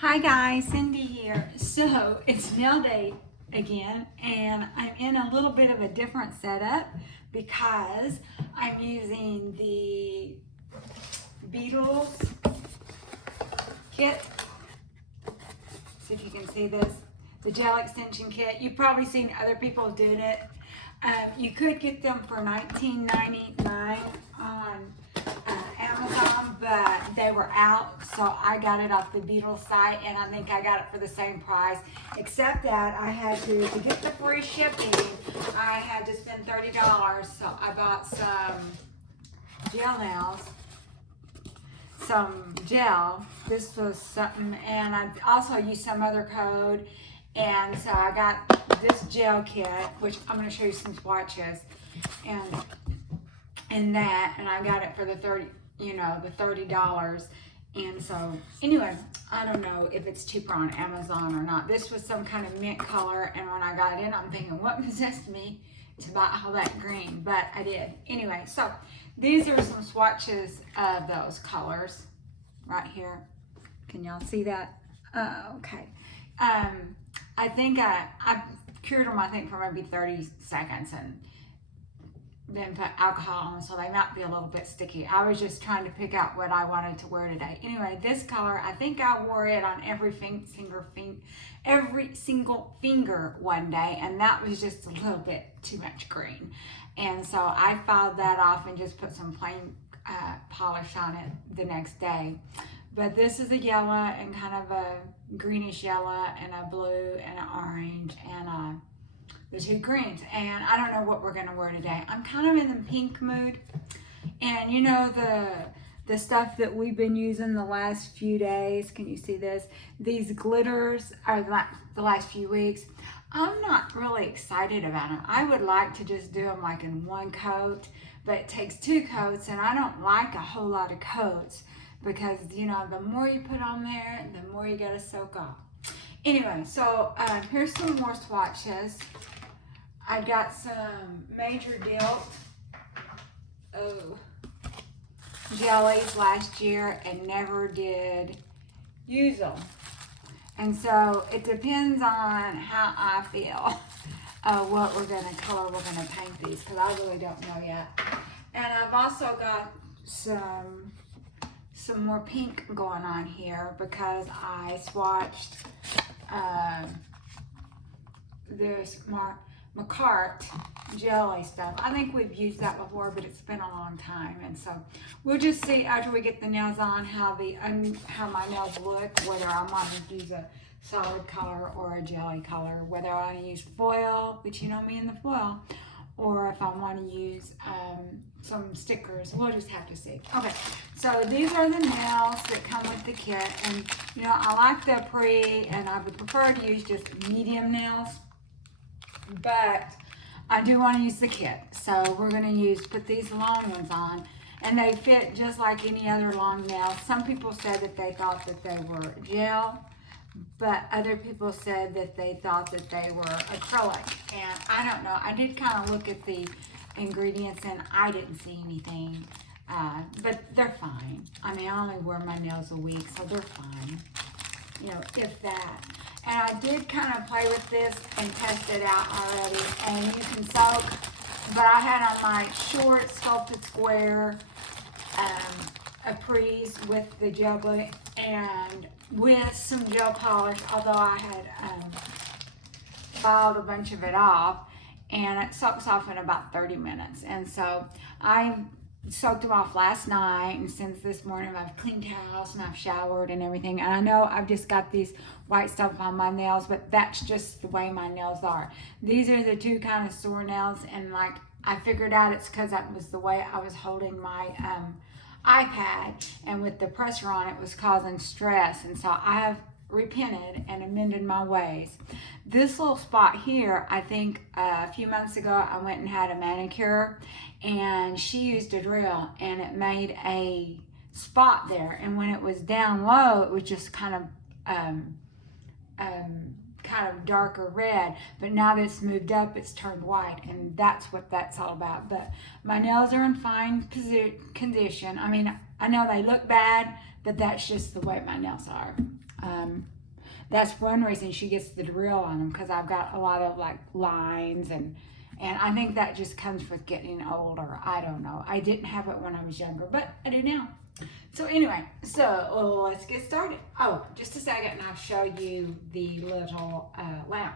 Hi guys, Cindy here. So it's nail day again, and I'm in a little bit of a different setup because I'm using the Beetles kit. See if you can see this. The gel extension kit. You've probably seen other people doing it. You could get them for $19.99 on Amazon, but they were out, so I got it off the Beetles site, and I think I got it for the same price, except that I had to get the free shipping, I had to spend $30, so I bought some gel nails, some gel. This was something, and I also used some other code, and so I got this gel kit, which I'm going to show you some swatches, and that, and I got it for the $30. And so anyway, I don't know if it's cheaper on Amazon or not. This was some kind of mint color, and when I got it in, I'm thinking, what possessed me to buy all that green? But I did. Anyway, so these are some swatches of those colors right here. Can y'all see that? Okay. I think I cured them, I think, for maybe 30 seconds and then put alcohol on, so they might be a little bit sticky. I was just trying to pick out what I wanted to wear today. Anyway, this color, I think I wore it on every single finger one day, and that was just a little bit too much green. And so I filed that off and just put some plain polish on it the next day. But this is a yellow and kind of a greenish yellow and a blue and an orange and the two greens, and I don't know what we're gonna wear today. I'm kind of in the pink mood, and you know the stuff that we've been using the last few days. Can you see this? These glitters are the last few weeks. I'm not really excited about them. I would like to just do them like in one coat, but it takes two coats, and I don't like a whole lot of coats because, you know, the more you put on there, the more you gotta soak off. Anyway, so here's some more swatches. I got some Major Dilt jellies last year and never did use them. And so it depends on how I feel what color we're gonna paint these, because I really don't know yet. And I've also got some more pink going on here because I swatched this McCart jelly stuff. I think we've used that before, but it's been a long time, and so we'll just see after we get the nails on how my nails look, whether I want to use a solid color or a jelly color, whether I want to use foil, which you know me and the foil, or if I want to use some stickers. We'll just have to see. Okay, so these are the nails that come with the kit, and you know, I like the Apres, and I would prefer to use just medium nails, but I do want to use the kit, so we're going to put these long ones on, and they fit just like any other long nail. Some people said that they thought that they were gel, but other people said that they thought that they were acrylic, and I don't know. I did kind of look at the ingredients, and I didn't see anything, but they're fine. I mean, I only wear my nails a week, so they're fine, you know, if that. And I did kind of play with this and test it out already, and you can soak, but I had on my short sculpted square Apres with the gel glue and with some gel polish, although I had filed a bunch of it off, and it soaks off in about 30 minutes. And so I soaked them off last night, and since this morning I've cleaned house and I've showered and everything, and I know I've just got these white stuff on my nails, but that's just the way my nails are. These are the two kind of sore nails, and like I figured out it's because that was the way I was holding my iPad, and with the pressure on it was causing stress, and so I have repented and amended my ways. This little spot here, I think a few months ago I went and had a manicure, and she used a drill and it made a spot there, and when it was down low it was just kind of darker red, but now that it's moved up it's turned white, and that's what that's all about. But my nails are in fine condition. I mean, I know they look bad, but that's just the way my nails are. That's one reason she gets the drill on them, because I've got a lot of like lines, and I think that just comes with getting older. I don't know. I didn't have it when I was younger, but I do now. So anyway, so let's get started. Oh, just a second and I'll show you the little lamp.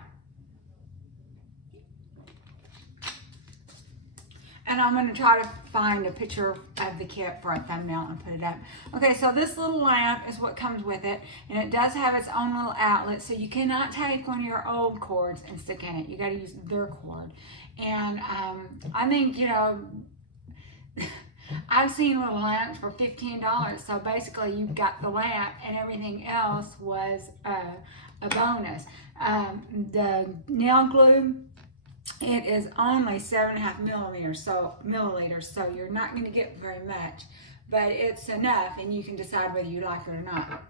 And I'm going to try to find a picture of the kit for a thumbnail and put it up. Okay, so this little lamp is what comes with it. And it does have its own little outlet. So you cannot take one of your old cords and stick in it. You got to use their cord. And I think, you know, I've seen little lamps for $15. So basically you've got the lamp and everything else was a bonus. The nail glue, it is only 7.5 milliliters, so you're not going to get very much, but it's enough, and you can decide whether you like it or not.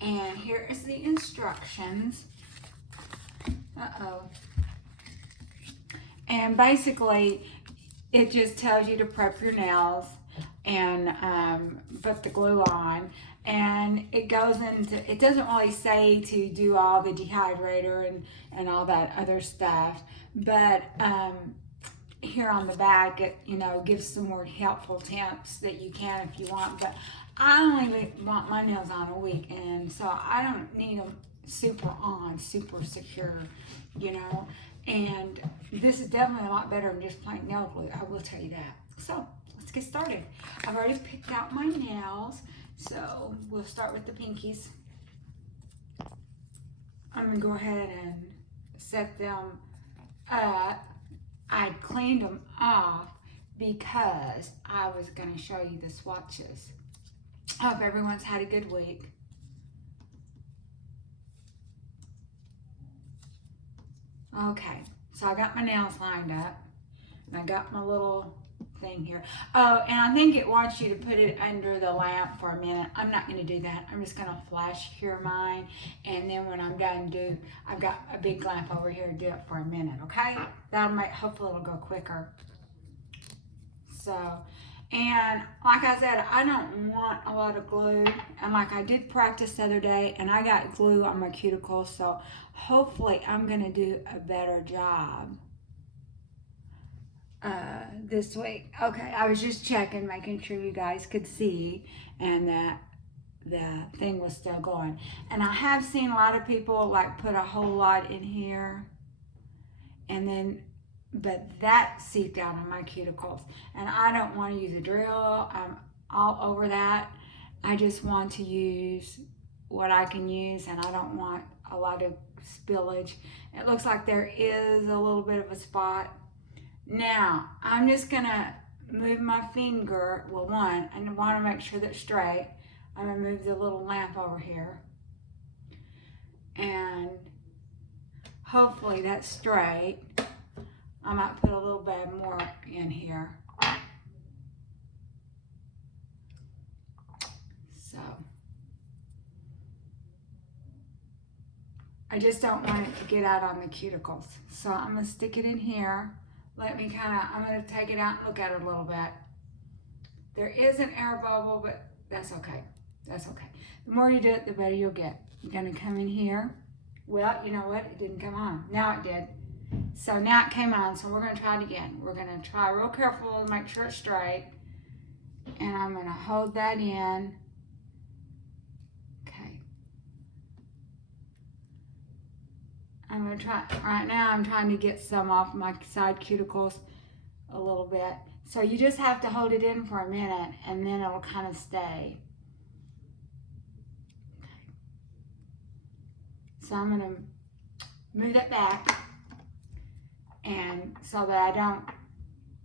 And here is the instructions. And basically, it just tells you to prep your nails and put the glue on. And it goes into, it doesn't really say to do all the dehydrator and all that other stuff, but here on the back, it, you know, gives some more helpful tips that you can if you want. But I only want my nails on a week, and so I don't need them super secure, you know. And this is definitely a lot better than just plain nail glue, I will tell you that. So let's get started. I've already picked out my nails, so we'll start with the pinkies. I'm gonna go ahead and set them up. I cleaned them off because I was gonna show you the swatches. I hope everyone's had a good week. Okay, so I got my nails lined up, and I got my little thing here. Oh, and I think it wants you to put it under the lamp for a minute. I'm not going to do that. I'm just going to flash cure mine, and then when I'm done, I've got a big lamp over here to do it for a minute, okay? That'll make, hopefully it'll go quicker. So, and like I said, I don't want a lot of glue, and like I did practice the other day, and I got glue on my cuticles, so hopefully I'm going to do a better job this week. Okay, I was just checking, making sure you guys could see, and that the thing was still going. And I have seen a lot of people like put a whole lot in here, and then but that seeped out on my cuticles, and I don't want to use a drill. I'm all over that. I just want to use what I can use, and I don't want a lot of spillage. It looks like there is a little bit of a spot. Now, I'm just gonna move my finger, well, one, I want to make sure that's straight. I'm gonna move the little lamp over here, and hopefully that's straight. I might put a little bit more in here. So, I just don't want it to get out on the cuticles. So I'm gonna stick it in here. Let me I'm gonna take it out and look at it a little bit. There is an air bubble, but that's okay. That's okay. The more you do it, the better you'll get. You're gonna come in here. Well, you know what? It didn't come on. Now it did. So now it came on, so we're gonna try it again. We're gonna try real careful to make sure it's straight. And I'm gonna hold that in. Okay. I'm gonna try, right now I'm trying to get some off my side cuticles a little bit. So you just have to hold it in for a minute, and then it'll kind of stay. Okay. So I'm gonna move that back, and so that I don't,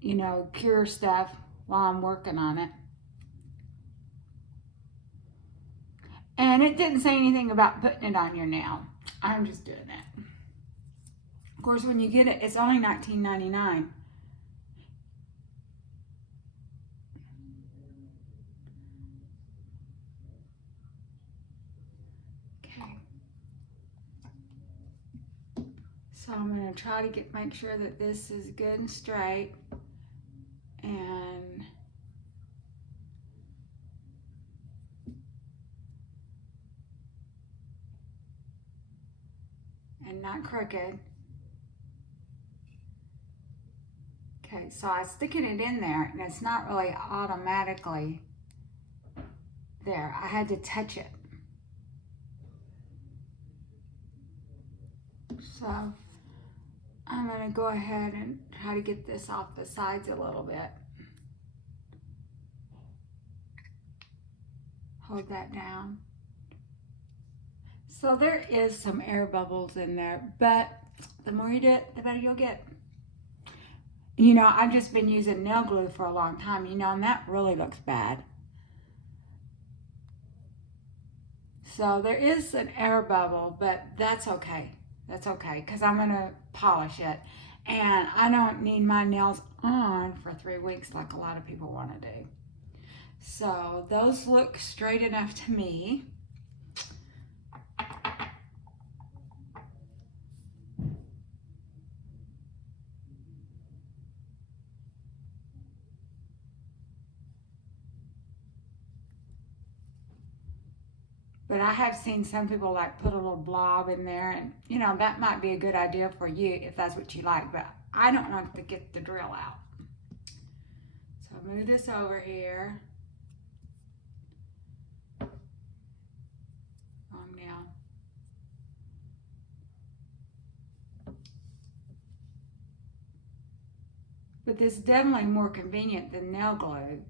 you know, cure stuff while I'm working on it. And it didn't say anything about putting it on your nail. I'm just doing it. Of course, when you get it, it's only $19.99. Okay. So I'm going to try to make sure that this is good and straight. And and not crooked. Okay, so I'm sticking it in there, and it's not really automatically there. I had to touch it. So I'm going to go ahead and try to get this off the sides a little bit. Hold that down. So there is some air bubbles in there, but the more you do it, the better you'll get. You know, I've just been using nail glue for a long time, you know, and that really looks bad. So there is an air bubble, but that's okay. That's okay, because I'm going to polish it. And I don't need my nails on for 3 weeks like a lot of people want to do. So those look straight enough to me. But I have seen some people like put a little blob in there, and you know, that might be a good idea for you if that's what you like, but I don't want to get the drill out. So I'll move this over here. Wrong nail. But this is definitely more convenient than nail glue.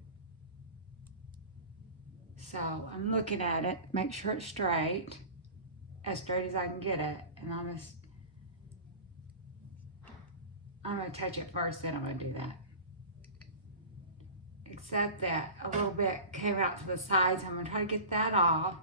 So I'm looking at it, make sure it's straight as I can get it, and I'm gonna touch it first, then I'm gonna do that. Except that a little bit came out to the sides. I'm gonna try to get that off.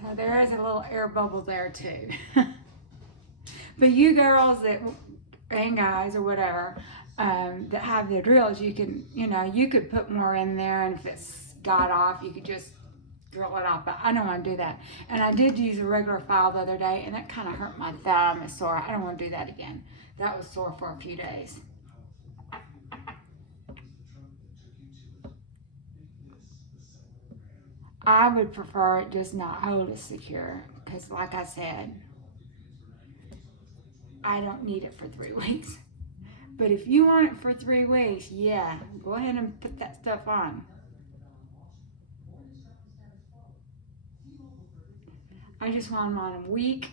So there is a little air bubble there too. But you girls and guys or whatever that have the drills, you can, you know, you could put more in there, and if it's got off, you could just drill it off. But I don't want to do that. And I did use a regular file the other day, and that kind of hurt my thumb. It's sore. I don't want to do that again. That was sore for a few days. I would prefer it just not hold it secure, because like I said, I don't need it for 3 weeks. But if you want it for 3 weeks, yeah, go ahead and put that stuff on. I just want them on a week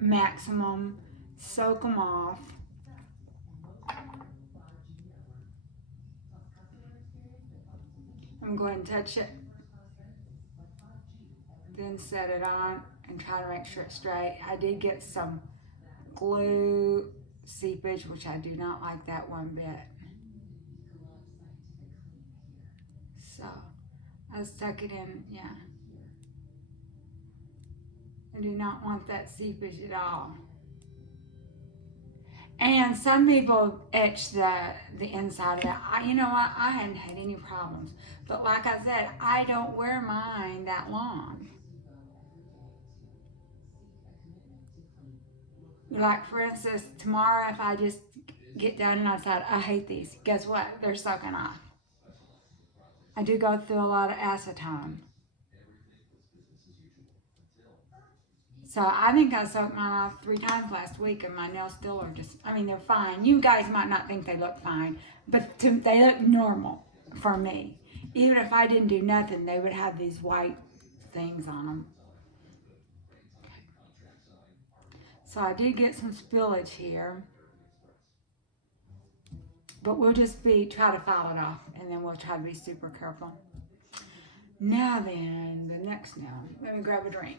maximum, soak them off. I'm going to touch it, then set it on and try to make sure it's straight. I did get some glue seepage, which I do not like that one bit. So I stuck it in, yeah. I do not want that seepage at all. And some people etch the inside of it. You know what? I hadn't had any problems. But like I said, I don't wear mine that long. Like for instance, tomorrow if I just get done and I decide I hate these, guess what? They're soaking off. I do go through a lot of acetone. So I think I soaked mine off 3 times last week, and my nails still are just, I mean, they're fine. You guys might not think they look fine, but they look normal for me. Even if I didn't do nothing, they would have these white things on them. So I did get some spillage here, but we'll just try to file it off, and then we'll try to be super careful. Now then, the next nail. Let me grab a drink.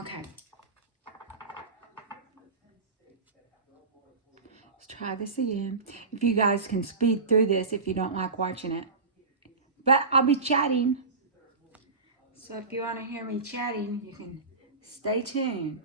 Okay. Let's try this again. If you guys can speed through this if you don't like watching it. But I'll be chatting. So if you want to hear me chatting, you can stay tuned.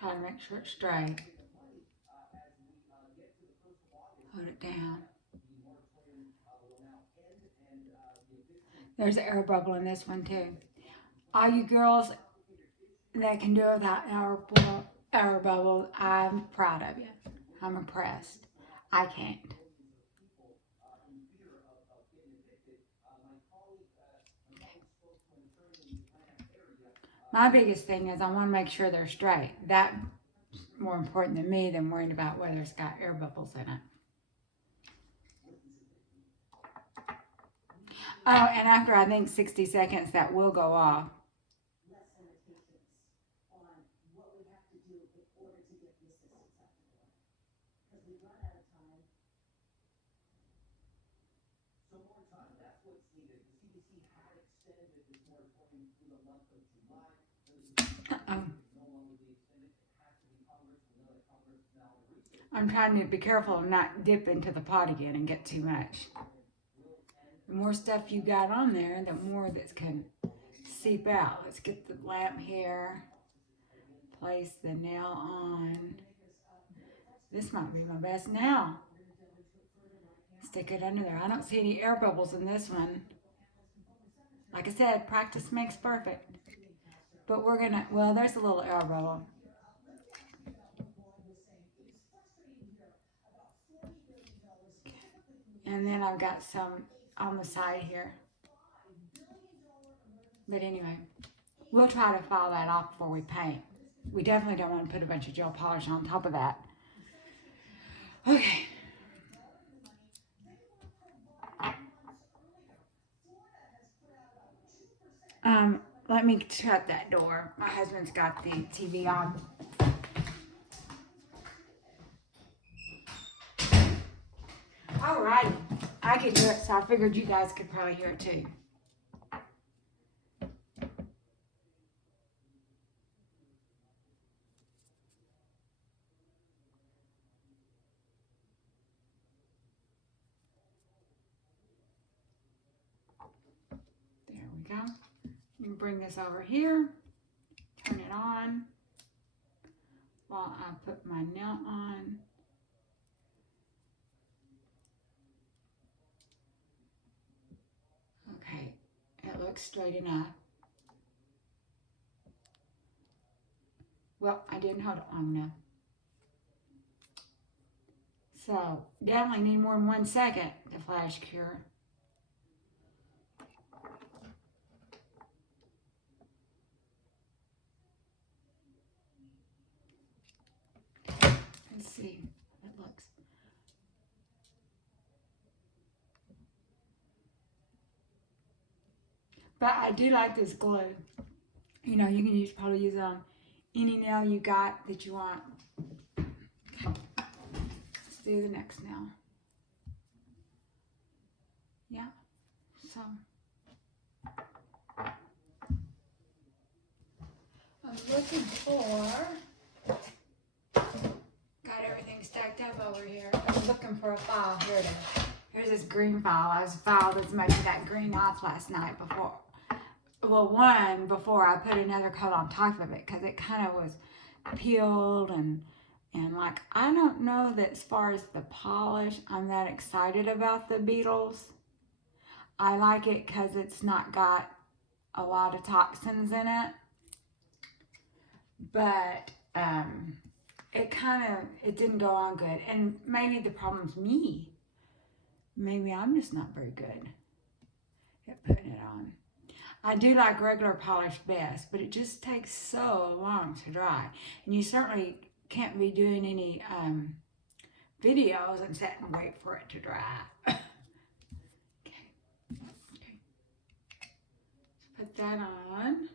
Try to make sure it's straight. Hold it down. There's an air bubble in this one too. All you girls that can do it without air bubble, I'm proud of you. I'm impressed. I can't. My biggest thing is I want to make sure they're straight. That's more important than me than worrying about whether it's got air bubbles in it. Oh, and after I think 60 seconds, that will go off. Uh-oh. I'm trying to be careful of not dip into the pot again and get too much. The more stuff you got on there, the more that can seep out. Let's get the lamp here. Place the nail on. This might be my best nail. Stick it under there. I don't see any air bubbles in this one. Like I said, practice makes perfect. But we're gonna, well, there's a little air bubble. And then I've got some on the side here. But anyway, we'll try to file that off before we paint. We definitely don't want to put a bunch of gel polish on top of that. Okay. Let me shut that door. My husband's got the TV on. Alrighty. I can hear it, so I figured you guys could probably hear it too. There we go. You can bring this over here. Turn it on while I put my nail on. Okay, it looks straight enough. Well, I didn't hold it long enough. So, definitely need more than 1 second to flash cure. Let's see how it looks. But I do like this glue. You know, you can probably use it on any nail you got that you want. Okay. Let's do the next nail. Yeah. So I'm looking for, got everything stacked up over here. I'm looking for a file. Here it is. Here's this green file. I was filed as much of that green off last night before. Well, one before I put another coat on top of it because it kind of was peeled and like, I don't know that as far as the polish, I'm that excited about the Beetles. I like it because it's not got a lot of toxins in it. But it didn't go on good. And maybe the problem's me. Maybe I'm just not very good at putting it on. I do like regular polish best, but it just takes so long to dry. And you certainly can't be doing any videos and sit and wait for it to dry. Okay. Put that on.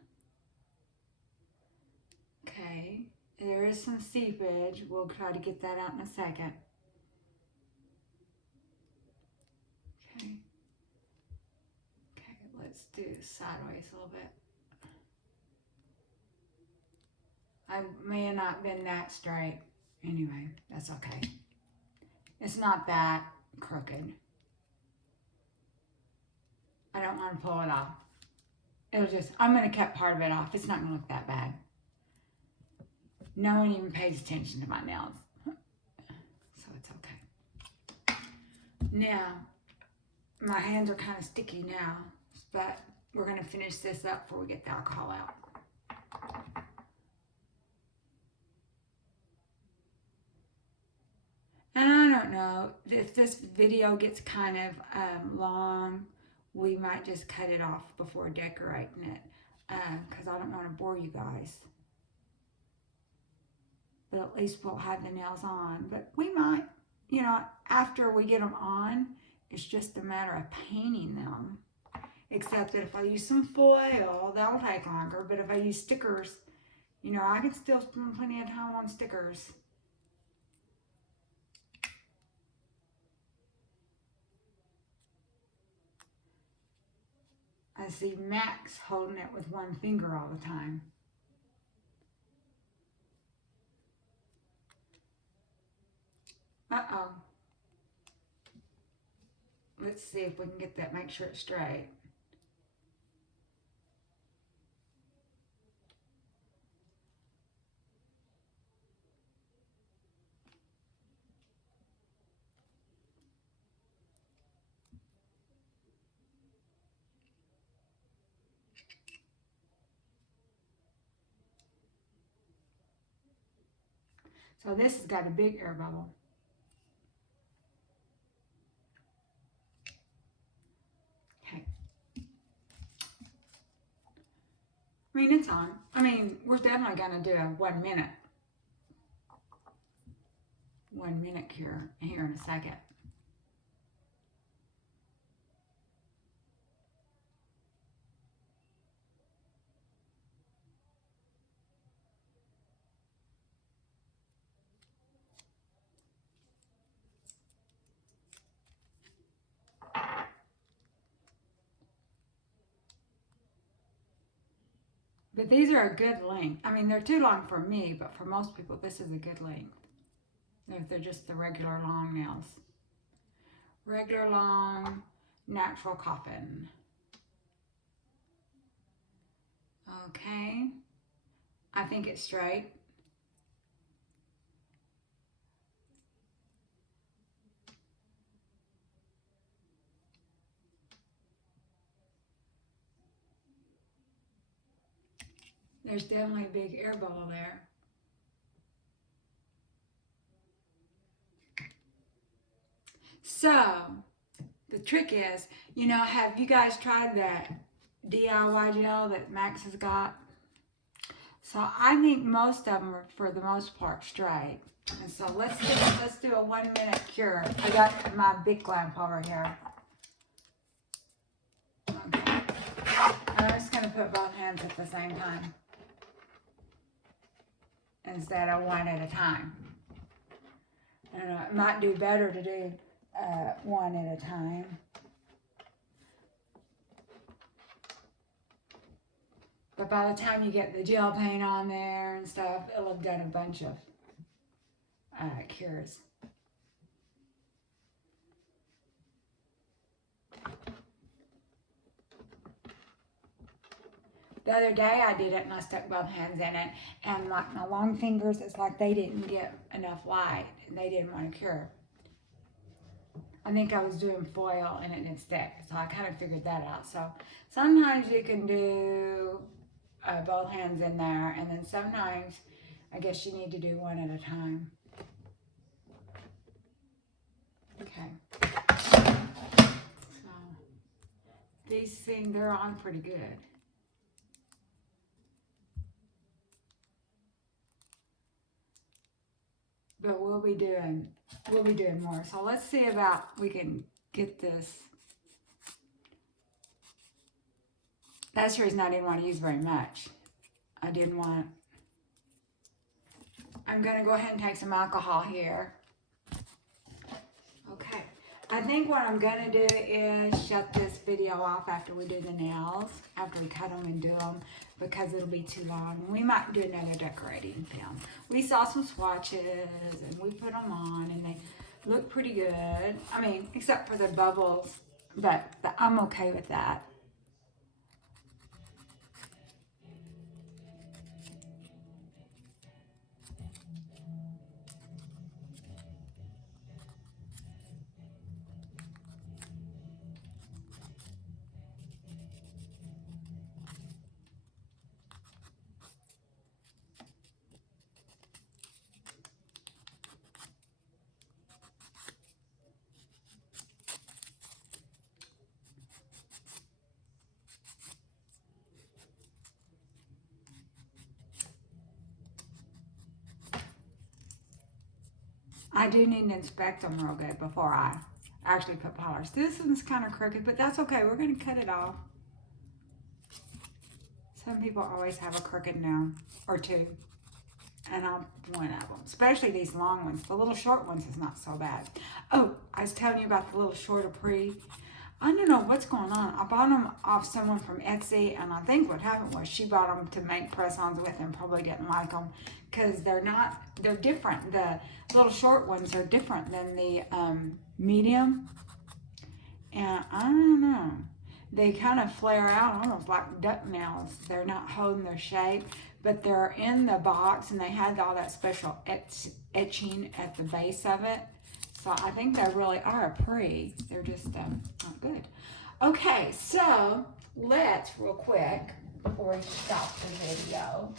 Okay. There is some seepage. We'll try to get that out in a second. Okay. Okay, let's do sideways a little bit. I may have not been that straight. Anyway, that's okay. It's not that crooked. I don't want to pull it off. It'll just, I'm going to cut part of it off. It's not going to look that bad. No one even pays attention to my nails. So it's okay. Now, my hands are kind of sticky now, but we're going to finish this up before we get the alcohol out. And I don't know, if this video gets kind of long, we might just cut it off before decorating it, because I don't want to bore you guys. But at least we'll have the nails on. But we might, you know, after we get them on, it's just a matter of painting them. Except that if I use some foil, that'll take longer. But if I use stickers, you know, I can still spend plenty of time on stickers. I see Max holding it with one finger all the time. Uh-oh. Let's see if we can get that, make sure it's straight. So this has got a big air bubble. Okay. I mean, it's on. I mean, we're definitely going to do a 1 minute. 1 minute cure here in a second. But these are a good length. I mean, they're too long for me, but for most people, this is a good length. If they're just the regular long nails. Regular long, natural coffin. Okay. I think it's straight. There's definitely a big air bubble there. So, the trick is, you know, have you guys tried that DIY gel that Max has got? So I think most of them are, for the most part, straight. And so let's do a 1 minute cure. I got my big lamp over here. Okay. I'm just going to put both hands at the same time, instead of one at a time. I don't know, it might do better to do one at a time. But by the time you get the gel paint on there and stuff, it'll have done a bunch of cures. The other day I did it and I stuck both hands in it, and like my long fingers, it's like they didn't get enough light and they didn't want to cure. I think I was doing foil and it didn't stick, so I kind of figured that out. So sometimes you can do both hands in there, and then sometimes I guess you need to do one at a time. Okay. So these things, they're on pretty good. But we'll be doing more. So let's see about we can get this. That's the reason I didn't want to use very much. I didn't want. I'm going to go ahead and take some alcohol here. Okay. I think what I'm going to do is shut this video off after we do the nails, after we cut them and do them, because it'll be too long. We might do another decorating film. We saw some swatches and we put them on and they look pretty good. I mean, except for the bubbles, but I'm okay with that. I do need to inspect them real good before I actually put polish. This one's kind of crooked, but that's okay. We're going to cut it off. Some people always have a crooked nail or two, and I'm one of them, especially these long ones. The little short ones is not so bad. Oh, I was telling you about the little short Apres. I don't know what's going on. I bought them off someone from Etsy, and I think what happened was she bought them to make press-ons with and probably didn't like them because they're different. The little short ones are different than the medium, and I don't know. They kind of flare out almost like duck nails. They're not holding their shape, but they're in the box, and they had all that special etching at the base of it. So I think they really are Apres. They're just not good. Okay, so let's real quick, before we stop the video,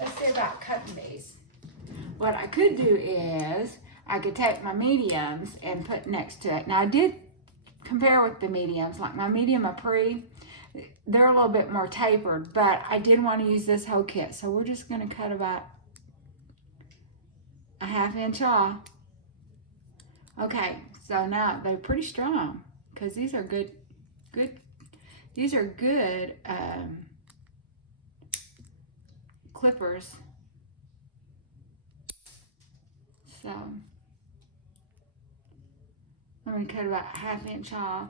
let's see about cutting these. What I could do is I could take my mediums and put next to it. Now I did compare with the mediums, like my medium Apres, they're a little bit more tapered, but I did want to use this whole kit. So we're just going to cut about a 1/2 inch off. Okay, so now they're pretty strong because these are good, these are good clippers. So I'm going to cut about a 1/2 inch off.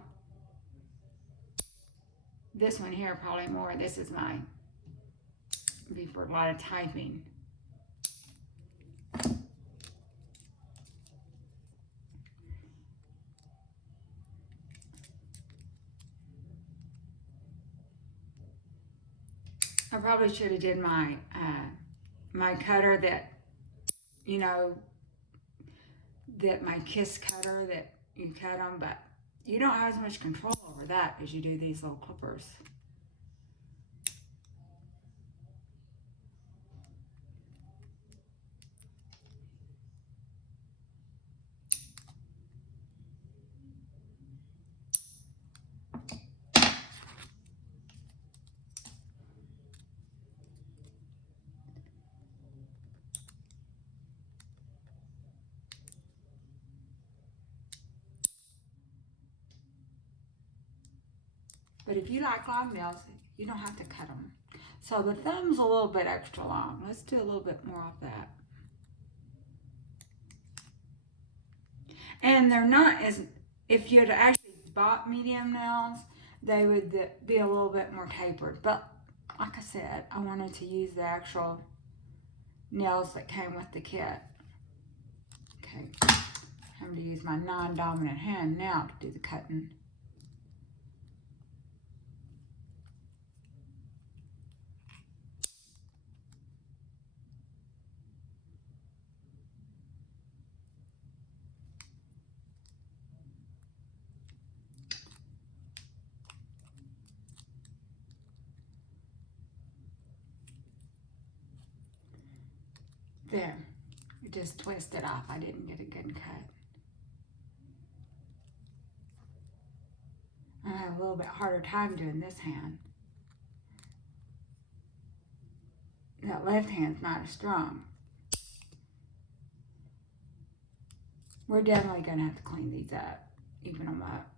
This one here probably more. This is my, be for a lot of typing. I probably should have did my my cutter that, you know, that my kiss cutter that you cut them, but you don't have as much control over that as you do these little clippers. But if you like long nails, you don't have to cut them. So the thumb's a little bit extra long. Let's do a little bit more of that. And they're not as, if you'd actually bought medium nails, they would be a little bit more tapered. But like I said, I wanted to use the actual nails that came with the kit. Okay, I'm going to use my non-dominant hand now to do the cutting. There, it just twisted off. I didn't get a good cut. I have a little bit harder time doing this hand. That left hand's not as strong. We're definitely gonna have to clean these up, even them up.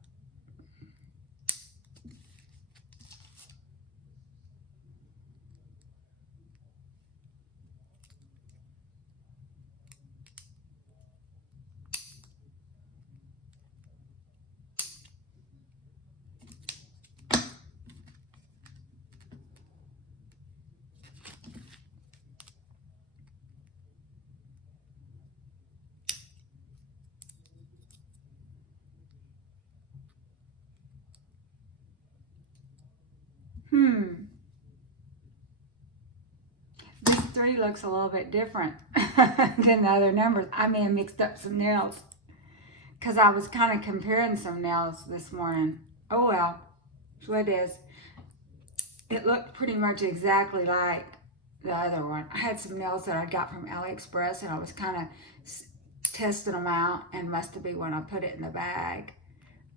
This 3 looks a little bit different than the other numbers. I may have mixed up some nails because I was kind of comparing some nails this morning. Oh well, that's what it is. It looked pretty much exactly like the other one. I had some nails that I got from AliExpress and I was kind of testing them out, and must have been when I put it in the bag,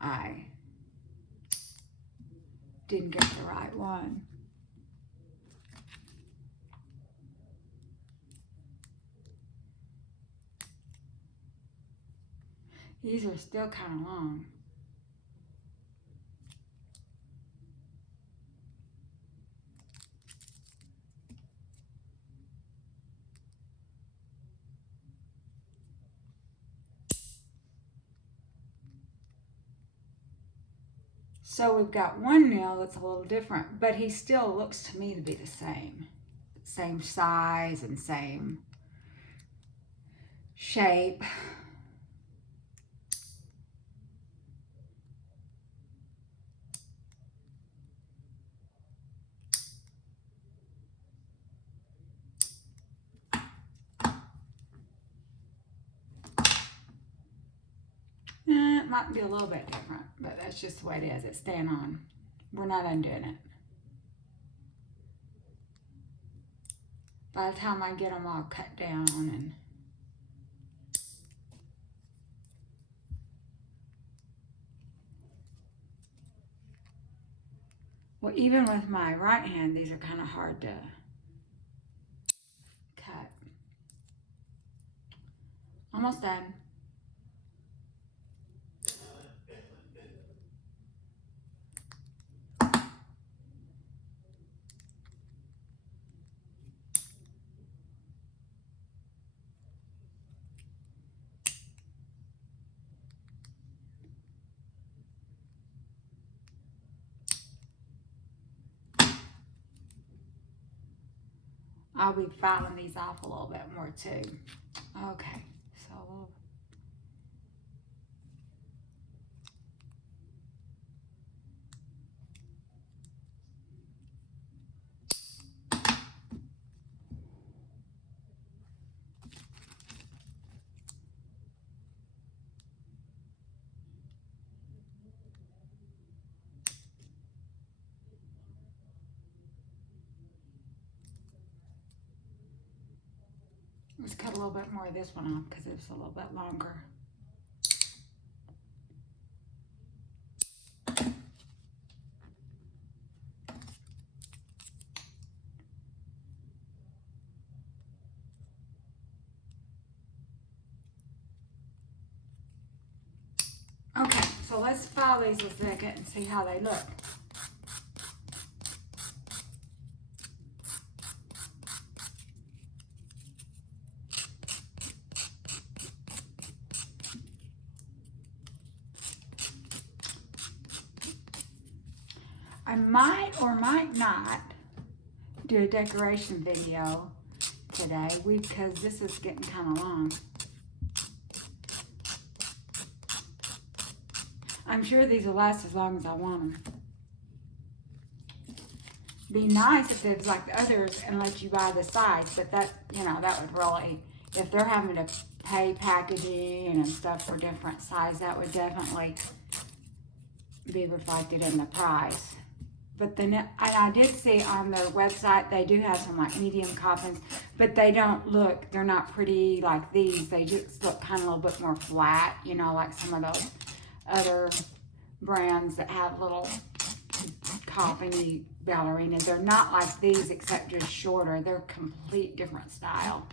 I didn't get the right one. These are still kind of long. So we've got one nail that's a little different, but he still looks to me to be the same. Same size and same shape. It might be a little bit different, but that's just the way it is. It's staying on. We're not undoing it. By the time I get them all cut down and well, even with my right hand, these are kind of hard to cut. Almost done. I'll be filing these off a little bit more too. Okay, so we'll let's cut a little bit more of this one off because it's a little bit longer. Okay, so let's file these a second and see how they look. I might or might not do a decoration video today because this is getting kind of long. I'm sure these will last as long as I want them. Be nice if it was like the others and let you buy the size, but that, you know, that would really, if they're having to pay packaging and stuff for different size, that would definitely be reflected in the price. But then I did see on their website, they do have some like medium coffins, but they don't look, they're not pretty like these. They just look kind of a little bit more flat, you know, like some of those other brands that have little coffin-y ballerinas. They're not like these except just shorter. They're complete different style.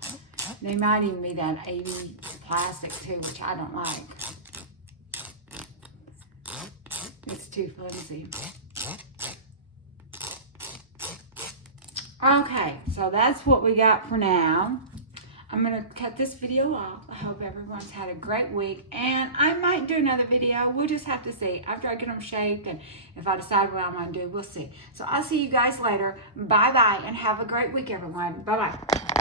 They might even be that 80 plastic too, which I don't like. It's too flimsy. Okay, so that's what we got for now. I'm going to cut this video off. I hope everyone's had a great week. And I might do another video. We'll just have to see. After I get them shaped and if I decide what I'm going to do, we'll see. So I'll see you guys later. Bye-bye and have a great week, everyone. Bye-bye.